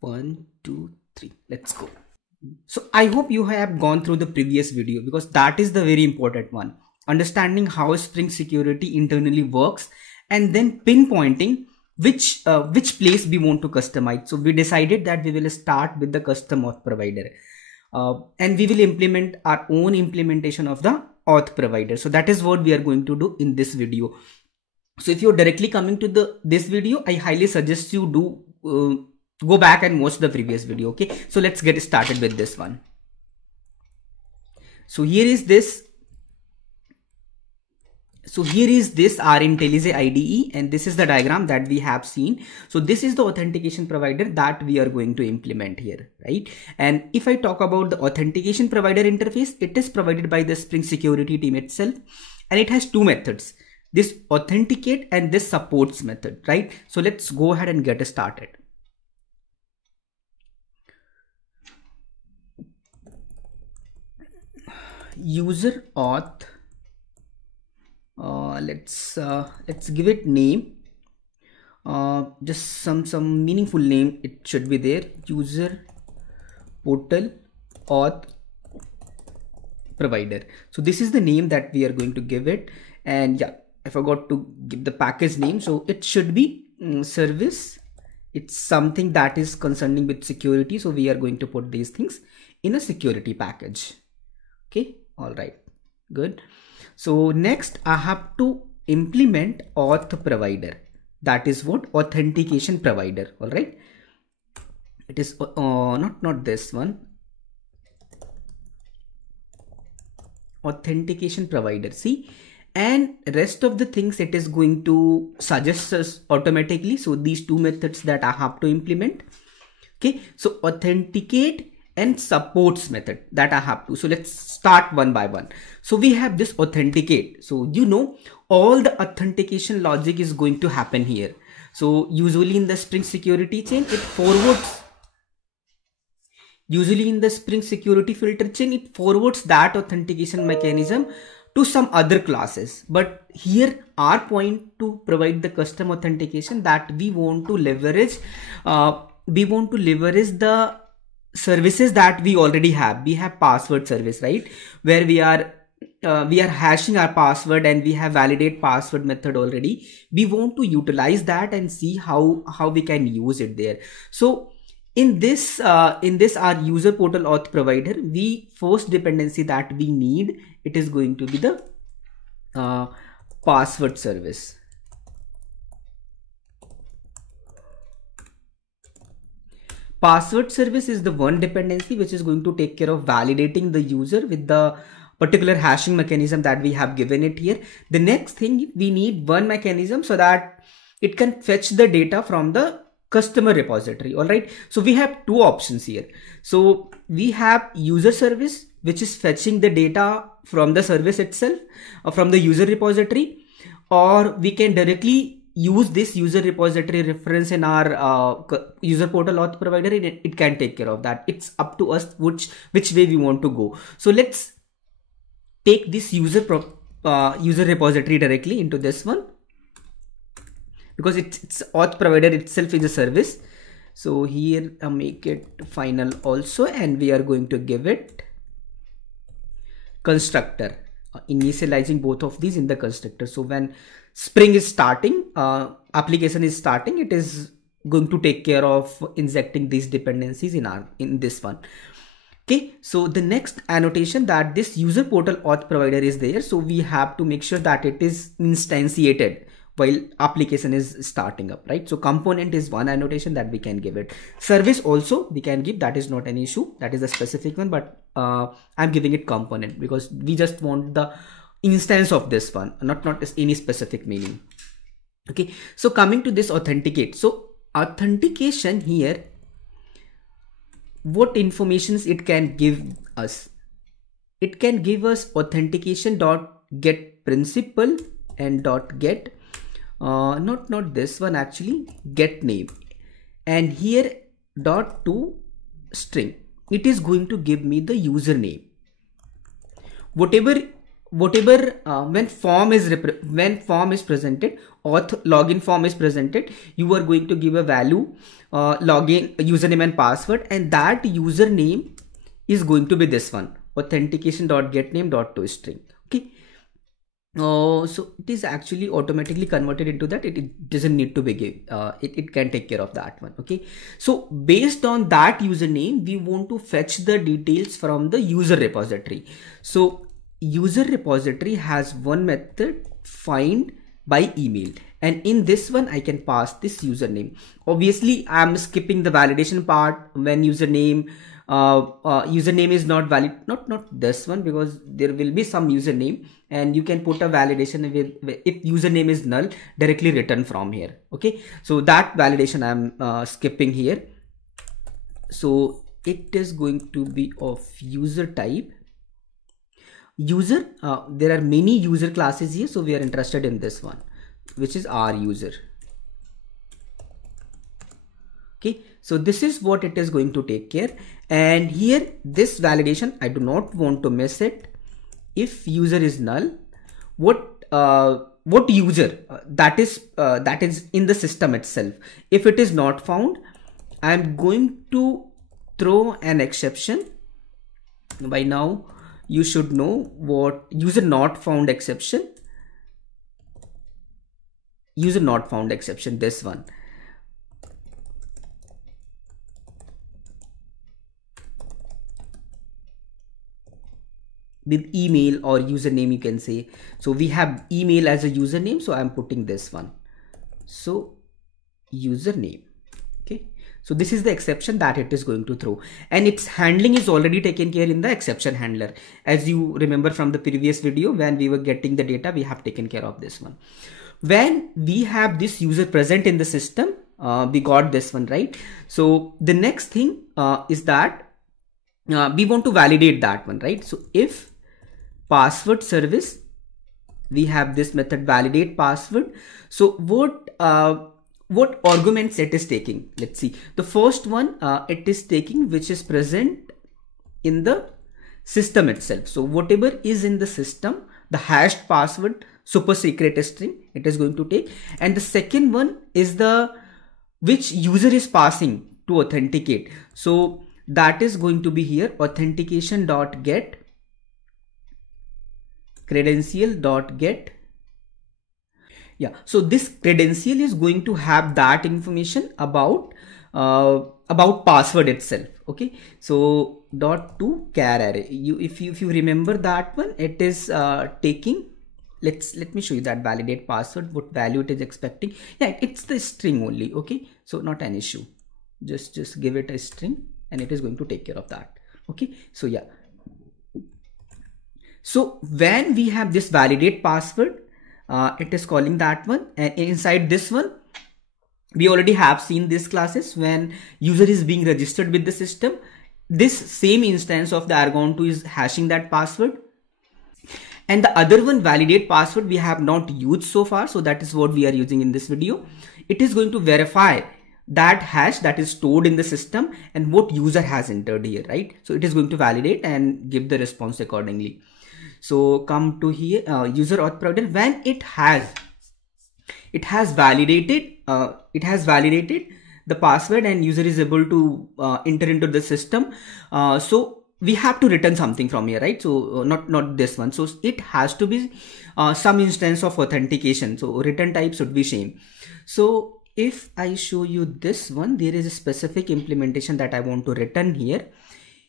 1, 2, 3. Let's go. So I hope you have gone through the previous video, because that is the very important one. Understanding how Spring Security internally works, and then pinpointing which place we want to customize. So we decided that we will start with the custom auth provider, and we will implement our own implementation of the auth provider. So that is what we are going to do in this video. So if you're directly coming to this video, I highly suggest you do go back and watch the previous video. Okay, so let's get started with this one. So here is this. So here is this our IntelliJ IDE, and this is the diagram that we have seen. So this is the authentication provider that we are going to implement here, right? And if I talk about the authentication provider interface, it is provided by the Spring Security team itself, and it has two methods: this authenticate and this supports method, right? So let's go ahead and get started. User auth. Let's give it name. Just some meaningful name. It should be there. User portal auth provider. So this is the name that we are going to give it. And yeah, I forgot to give the package name. So it should be service. It's something that is concerning with security. So we are going to put these things in a security package. Okay. All right. Good. So next I have to implement auth provider. That is what? Authentication provider. All right. It is not this one. Authentication provider. See, and rest of the things it is going to suggest us automatically. So these two methods that I have to implement. Okay. So authenticate and supports method that I have to. So let's start one by one. So we have this authenticate. So you know, all the authentication logic is going to happen here. So usually in the Spring Security chain, it forwards. Usually in the Spring Security filter chain, it forwards that authentication mechanism to some other classes. But here our point to provide the custom authentication that we want to leverage. We want to leverage the services that we already have. We have password service, right, where we are hashing our password, and we have validate password method already. We want to utilize that and see how we can use it there. So in this our user portal auth provider, we first dependency that we need, it is going to be the password service. Password service is the one dependency which is going to take care of validating the user with the particular hashing mechanism that we have given it here. The next thing, we need one mechanism so that it can fetch the data from the customer repository. All right. So we have two options here. So we have user service, which is fetching the data from the service itself, from the user repository, or we can directly use this user repository reference in our user portal auth provider, and it can take care of that. It's up to us which way we want to go. So let's take this user repository directly into this one, because it's auth provider itself is a service. So here make it final also, and we are going to give it constructor, initializing both of these in the constructor. So when Spring is starting, application is starting, it is going to take care of injecting these dependencies in this one. Okay, so the next annotation, that this user portal auth provider is there. So we have to make sure that it is instantiated while application is starting up, right? So component is one annotation that we can give it. Service also we can give, that is not an issue, that is a specific one, but I'm giving it component because we just want the instance of this one, not any specific meaning. Okay, so coming to this authenticate. So authentication here, what informations it can give us? It can give us authentication dot get principal and dot get not this one, actually get name, and here dot to string. It is going to give me the username. Whatever when form is presented, auth login form is presented, you are going to give a value login username and password, and that username is going to be this one, authentication.getName.toString. Okay. So it is actually automatically converted into that. It doesn't need to be given. It can take care of that one. Okay. So based on that username, we want to fetch the details from the user repository. So user repository has one method, find by email, and in this one I can pass this username. Obviously I'm skipping the validation part when username is not valid, not this one, because there will be some username and you can put a validation with if username is null, directly written from here. Okay, so that validation I'm skipping here. So it is going to be of user type user. There are many user classes here, so we are interested in this one, which is our user. Okay, so this is what it is going to take care. And here this validation, I do not want to miss it. If user is null, what user that is in the system itself. If it is not found, I am going to throw an exception. By now you should know what user not found exception. User not found exception, this one. With email or username, you can say. So we have email as a username, so I'm putting this one. So username. Okay, so this is the exception that it is going to throw, and its handling is already taken care in the exception handler. As you remember from the previous video, when we were getting the data, we have taken care of this one. When we have this user present in the system, we got this one, right? So the next thing is that we want to validate that one, right? So if password service, we have this method validate password. So what arguments it is taking? Let's see. The first one it is taking, which is present in the system itself. So whatever is in the system, the hashed password, super secret string, it is going to take. And the second one is the which user is passing to authenticate. So that is going to be here, authentication.get credential.get. Yeah, so this credential is going to have that information about password itself. Okay, so .to char array. If you remember that one, it is taking. Let me show you that validate password, what value it is expecting. Yeah, it's the string only. Okay, so not an issue. Just give it a string and it is going to take care of that. Okay, so yeah. So when we have this validate password, it is calling that one, and inside this one we already have seen these classes. When user is being registered with the system, this same instance of the argon2 is hashing that password. And the other one, validate password, we have not used so far, so that is what we are using in this video. It is going to verify that hash that is stored in the system and what user has entered here, right? So it is going to validate and give the response accordingly. So come to here, user auth provider. When it has validated the password and user is able to enter into the system, so we have to return something from here, right? So not this one. So it has to be some instance of authentication. So return type should be same. So if I show you this one, there is a specific implementation that I want to return here.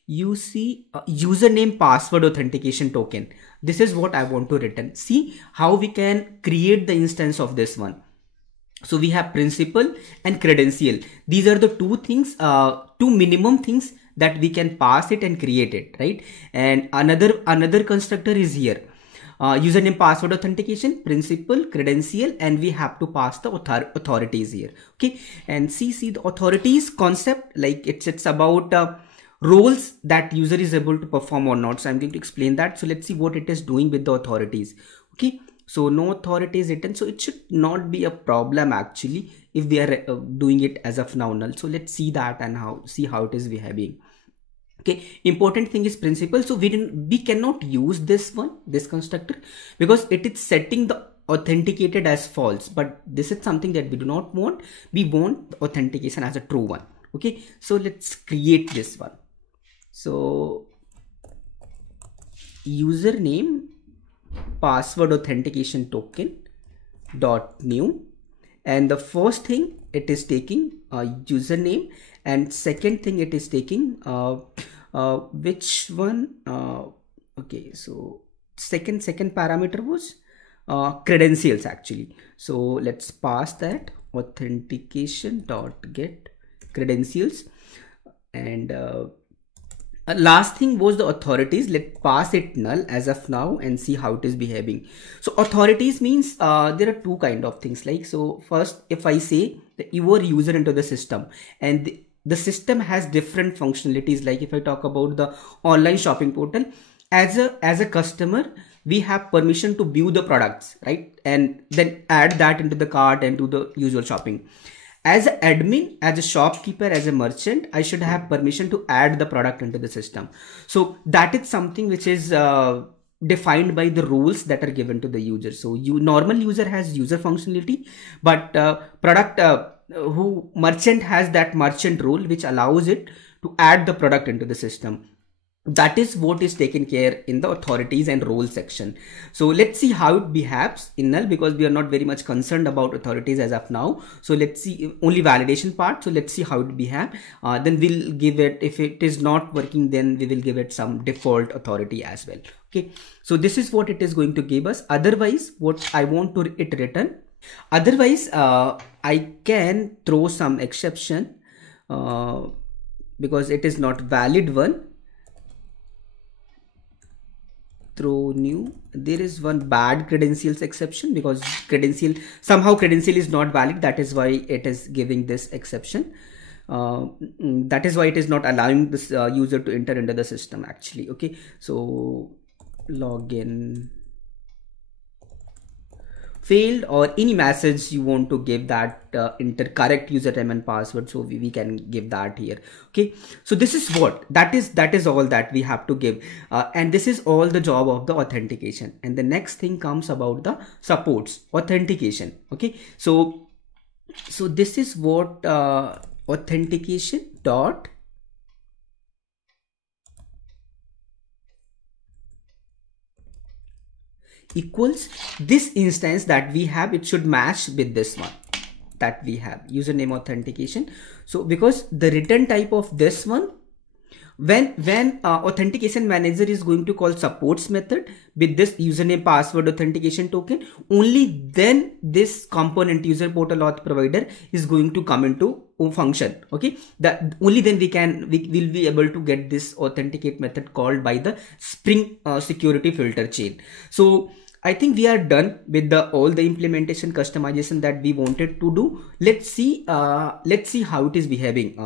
You see username password authentication token. This is what I want to return. See how we can create the instance of this one. So we have principal and credential. These are the two things, two minimum things that we can pass it and create it, right? And another constructor is here. Username password authentication, principal, credential, and we have to pass the authorities here. Okay, and see the authorities concept, like it's about roles that user is able to perform or not. So I'm going to explain that. So let's see what it is doing with the authorities. Okay, so no authorities written, so it should not be a problem actually if we are doing it as of now null. So let's see that and see how it is behaving. Okay, important thing is principal. So we cannot use this constructor because it is setting the authenticated as false, but this is something that we do not want. We want authentication as a true one. Okay, so let's create this one. So username password authentication token dot new, and the first thing it is taking username, and second thing it is taking which one, okay, so second parameter was credentials actually. So let's pass that authentication dot get credentials, and last thing was the authorities. Let's pass it null as of now and see how it is behaving. So authorities means there are two kind of things, like, so first, if I say that you are user into the system, and the system has different functionalities, like if I talk about the online shopping portal, as a customer, we have permission to view the products, right, and then add that into the cart and do the usual shopping. As an admin, as a shopkeeper, as a merchant, I should have permission to add the product into the system. So that is something which is defined by the rules that are given to the user. So normal user has user functionality, but merchant has that merchant rule which allows it to add the product into the system. That is what is taken care in the authorities and roles section. So let's see how it behaves in null, because we are not very much concerned about authorities as of now. So let's see only validation part. So let's see how it behaves. Then we'll give it, if it is not working, then we will give it some default authority as well. Okay, so this is what it is going to give us. Otherwise, what I want to it return. Otherwise, I can throw some exception because it is not valid one. Throw new. There is one bad credentials exception, because somehow credential is not valid. That is why it is giving this exception. That is why it is not allowing this user to enter into the system actually. Okay, so login failed, or any message you want to give that enter correct username and password, so we can give that here. Okay, so this is what that is all that we have to give, and this is all the job of the authentication. And the next thing comes about the supports authentication. Okay, so this is what authentication dot equals this instance that we have. It should match with this one that we have, username authentication. So because the return type of this one, when authentication manager is going to call supports method with this username password authentication token, only then this component user portal auth provider is going to come into function. Okay, that only then we will be able to get this authenticate method called by the Spring security filter chain. So I think we are done with all the implementation customization that we wanted to do. Let's see how it is behaving.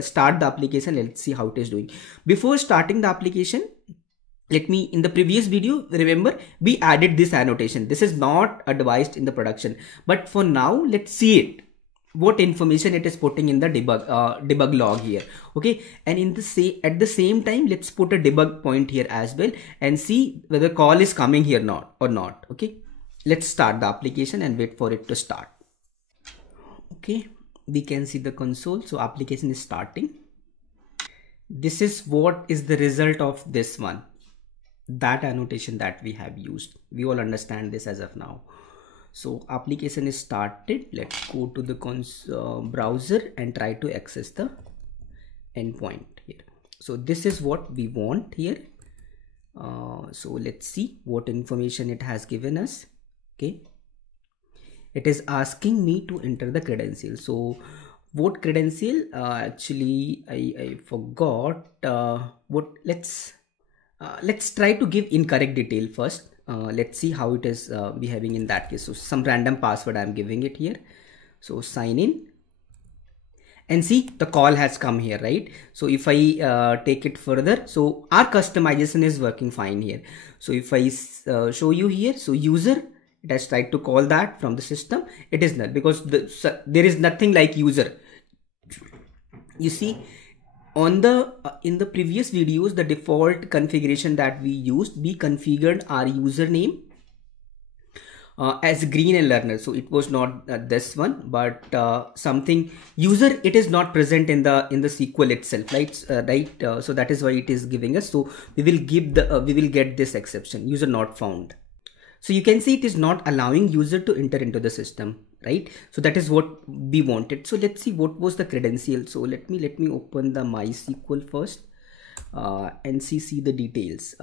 Start the application. Let's see how it is doing. Before starting the application, in the previous video, remember we added this annotation. This is not advised in the production, but for now, let's see it. What information it is putting in the debug log here. Okay, and at the same time, let's put a debug point here as well and see whether call is coming here or not. Okay, let's start the application and wait for it to start. Okay, we can see the console. So application is starting. This is what is the result of this one, that annotation that we have used. We all understand this as of now. So application is started. Let's go to the browser and try to access the endpoint here. So this is what we want here. So let's see what information it has given us. Okay, it is asking me to enter the credential. So what credential? Actually, I forgot. Let's try to give incorrect detail first. Let's see how it is behaving in that case. So some random password I'm giving it here. So sign in and see the call has come here, right? So if I take it further, so our customization is working fine here. So if I show you here, so user, it has tried to call that from the system. It is null because there is nothing like user. You see, in the previous videos, the default configuration that we used, we configured our username, as green and learner. So it was not this one, but something user, it is not present in the SQL itself, right? So that is why it is giving us. So we will give the we will get this exception, user not found. So you can see it is not allowing user to enter into the system, right? So that is what we wanted. So let's see what was the credential. So let me open the MySQL first and see the details.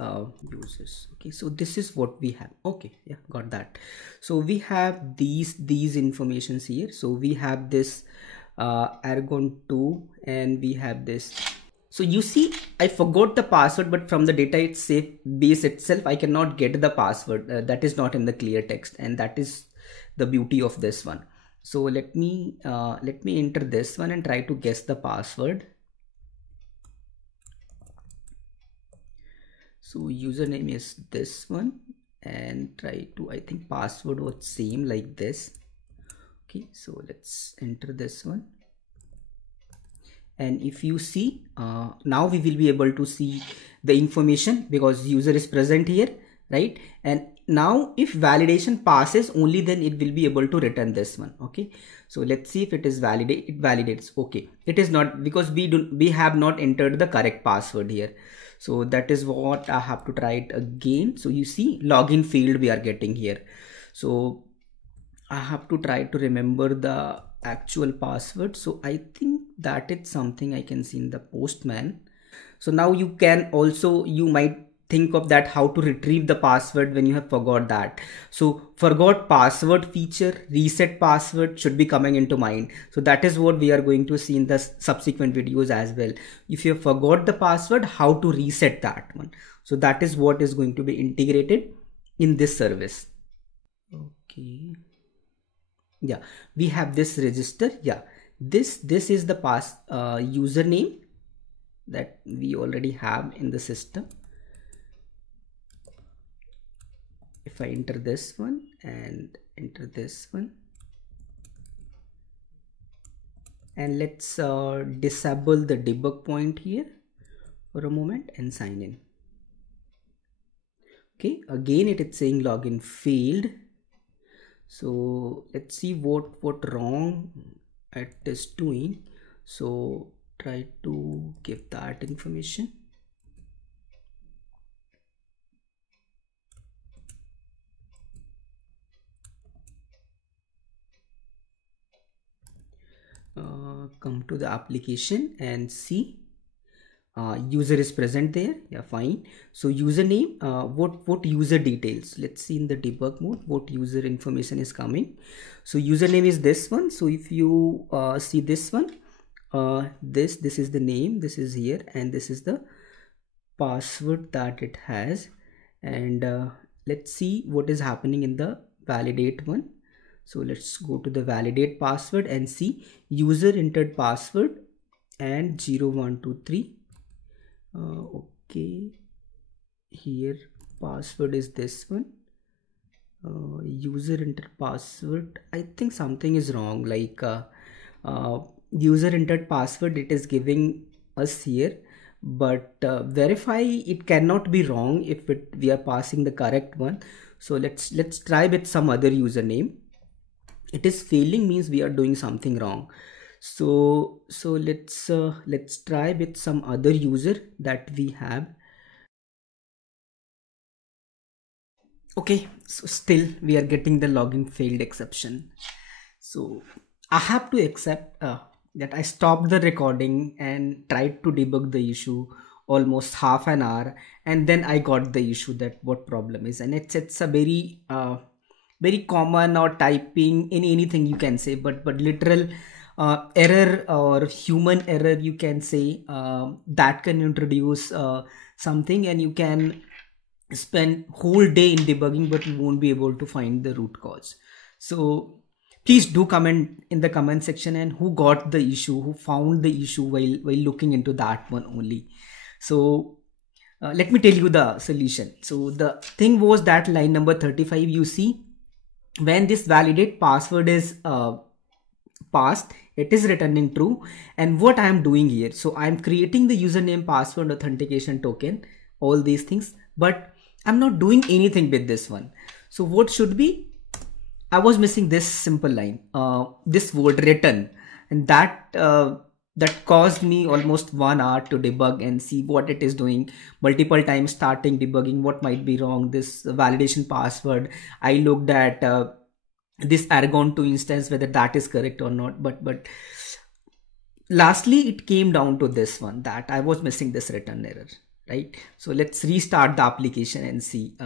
Users. Okay, so this is what we have. Okay, yeah, got that. So we have these informations here. So we have this Argon 2 and we have this. So you see, I forgot the password, but from the data base itself, I cannot get the password. That is not in the clear text, and that is the beauty of this one. So let me enter this one and try to guess the password. So username is this one, and try to, I think password was same like this. Okay, so let's enter this one. And if you see, now we will be able to see the information because user is present here, right? And now if validation passes, only then it will be able to return this one. Okay, so let's see if it is validate. It validates. Okay, it is not, because we have not entered the correct password here. So that is what I have to try it again. So you see, login field we are getting here. So I have to try to remember the actual password. So I think that it's something I can see in the Postman. So now you can also, you might think of that, how to retrieve the password when you have forgot that. So forgot password feature, reset password should be coming into mind. So that is what we are going to see in the subsequent videos as well. If you have forgot the password, how to reset that one. So that is what is going to be integrated in this service. Okay. Yeah, we have this register. Yeah, this is the username that we already have in the system. If I enter this one and enter this one, and let's disable the debug point here for a moment and sign in. Okay, again it is saying login failed. So let's see what wrong it is doing. So try to give that information. Come to the application and see user is present there. Yeah, fine. So username, what user details, let's see in the debug mode what user information is coming. So username is this one. So if you see this one, this is the name, this is here, and this is the password that it has. And let's see what is happening in the validate one. So let's go to the validate password and see user entered password and 0123. Okay, here password is this one. User entered password, I think something is wrong, like user entered password it is giving us here, but verify it cannot be wrong if we are passing the correct one. So let's try with some other username. It is failing means we are doing something wrong. So let's try with some other user that we have. Okay, so still we are getting the login failed exception. So I have to accept that I stopped the recording and tried to debug the issue almost half an hour, and then I got the issue that what problem is, and it's a very very common, or typing in anything you can say, but literal error or human error you can say, that can introduce something, and you can spend whole day in debugging but you won't be able to find the root cause. So please do comment in the comment section and who got the issue, who found the issue while looking into that one only. So let me tell you the solution. So the thing was that line number 35, you see, when this validate password is passed, it is returning true. And what I am doing here, so I am creating the username, password, authentication token, all these things, but I'm not doing anything with this one. So what should be, I was missing this simple line, this word written, and that caused me almost 1 hour to debug and see what it is doing, multiple times starting debugging what might be wrong, this validation password. I looked at this Aragon 2 instance, whether that is correct or not, but lastly it came down to this one, that I was missing this return error, right? So let's restart the application and see,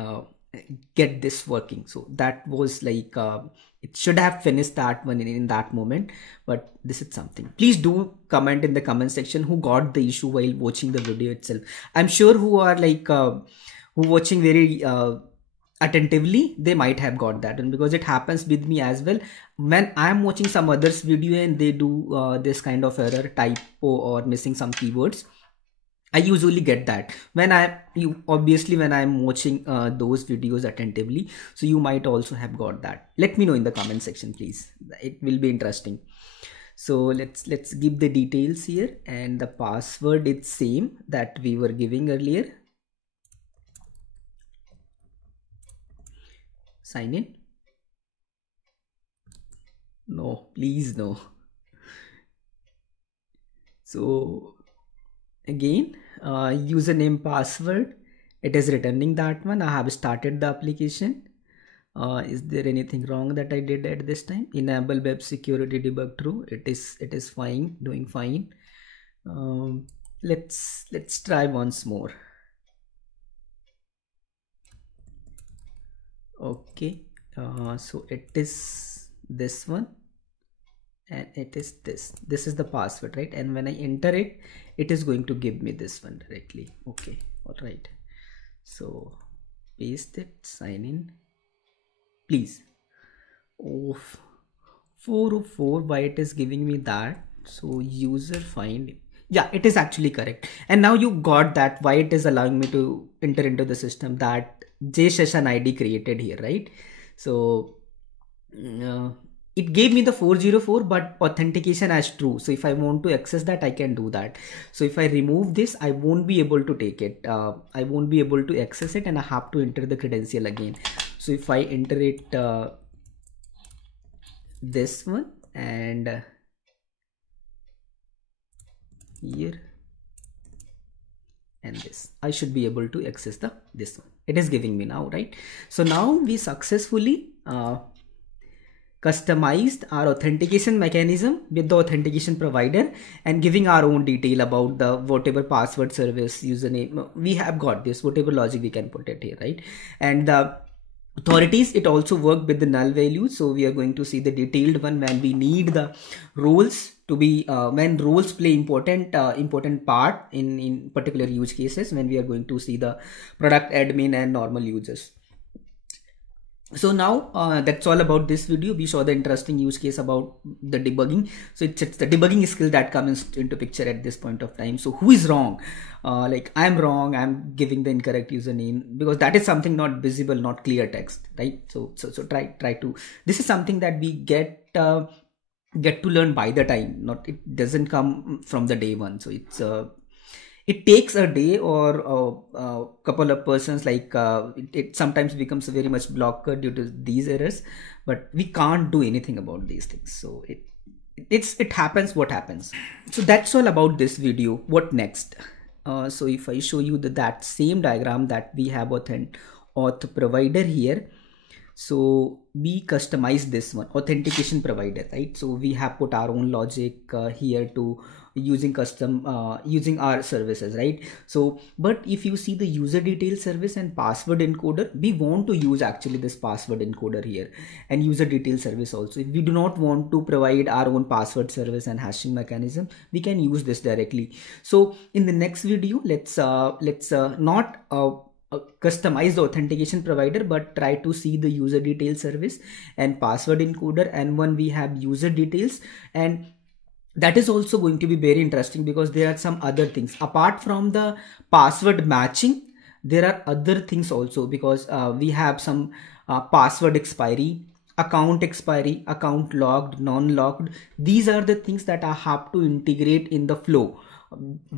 get this working. So that was like, it should have finished that one in that moment, but this is something. Please do comment in the comment section who got the issue while watching the video itself. I'm sure who are like who watching very attentively, they might have got that one, because it happens with me as well. When I'm watching some others video and they do this kind of error, typo or missing some keywords, I usually get that when obviously when I'm watching those videos attentively. So you might also have got that. Let me know in the comment section, please. It will be interesting. So let's give the details here, and the password is same that we were giving earlier. Sign in. No, please no. So again, username, password, it is returning that one. I have started the application. Is there anything wrong that I did at this time? Enable web security debug true. It is fine, doing fine. Let's try once more. Okay, so it is this one, and it is this is the password, right? And when I enter it, it is going to give me this one directly. Okay, all right, so paste it, sign in, please. Oh, 404, why it is giving me that? So user find, yeah, it is actually correct. And now you got that why it is allowing me to enter into the system, that J session ID created here, right? So it gave me the 404, but authentication as true. So if I want to access that, I can do that. So if I remove this, I won't be able to take it. I won't be able to access it, and I have to enter the credential again. So if I enter it this one, and here and this, I should be able to access this one. It is giving me now, right? So now we successfully customized our authentication mechanism with the authentication provider, and giving our own detail about the whatever password, service, username. We have got this, whatever logic we can put it here, right? And the authorities, it also worked with the null values. So we are going to see the detailed one when we need the roles to be when roles play important part in particular use cases, when we are going to see the product admin and normal users. So now that's all about this video. We saw the interesting use case about the debugging. So it's the debugging skill that comes into picture at this point of time. So who is wrong? Like I'm wrong, I'm giving the incorrect username, because that is something not visible, not clear text, right? So try to, this is something that we get to learn by the time, not, it doesn't come from the day one. So it's it takes a day or a couple of persons, like it sometimes becomes very much blocker due to these errors, but we can't do anything about these things. So it happens what happens. So that's all about this video. What next? So if I show you that same diagram that we have auth provider here, so we customize this one, authentication provider, right? So we have put our own logic here to using custom using our services, right? So but if you see the user detail service and password encoder, we want to use actually this password encoder here and user detail service also. If we do not want to provide our own password service and hashing mechanism, we can use this directly. So in the next video, let's not customize the authentication provider, but try to see the user detail service and password encoder. And when we have user details, and that is also going to be very interesting, because there are some other things apart from the password matching. There are other things also, because we have some password expiry, account logged, non-logged. These are the things that I have to integrate in the flow.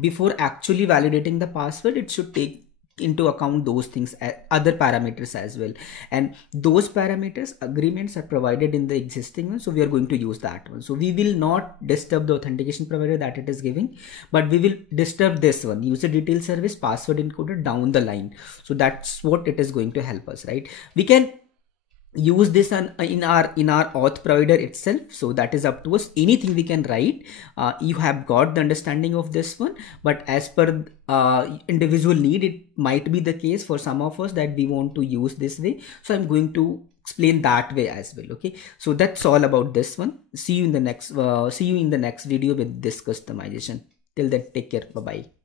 Before actually validating the password, it should take into account those things, other parameters as well, and those parameters agreements are provided in the existing one, so we are going to use that one. So we will not disturb the authentication provider that it is giving, but we will disturb this one, user detail service password encoder, down the line. So that's what it is going to help us, right? We can use this in our auth provider itself, so that is up to us. Anything we can write, you have got the understanding of this one, but as per individual need, it might be the case for some of us that we want to use this way, so I'm going to explain that way as well. Okay, so that's all about this one. See you in the next video with this customization. Till then, take care. Bye bye.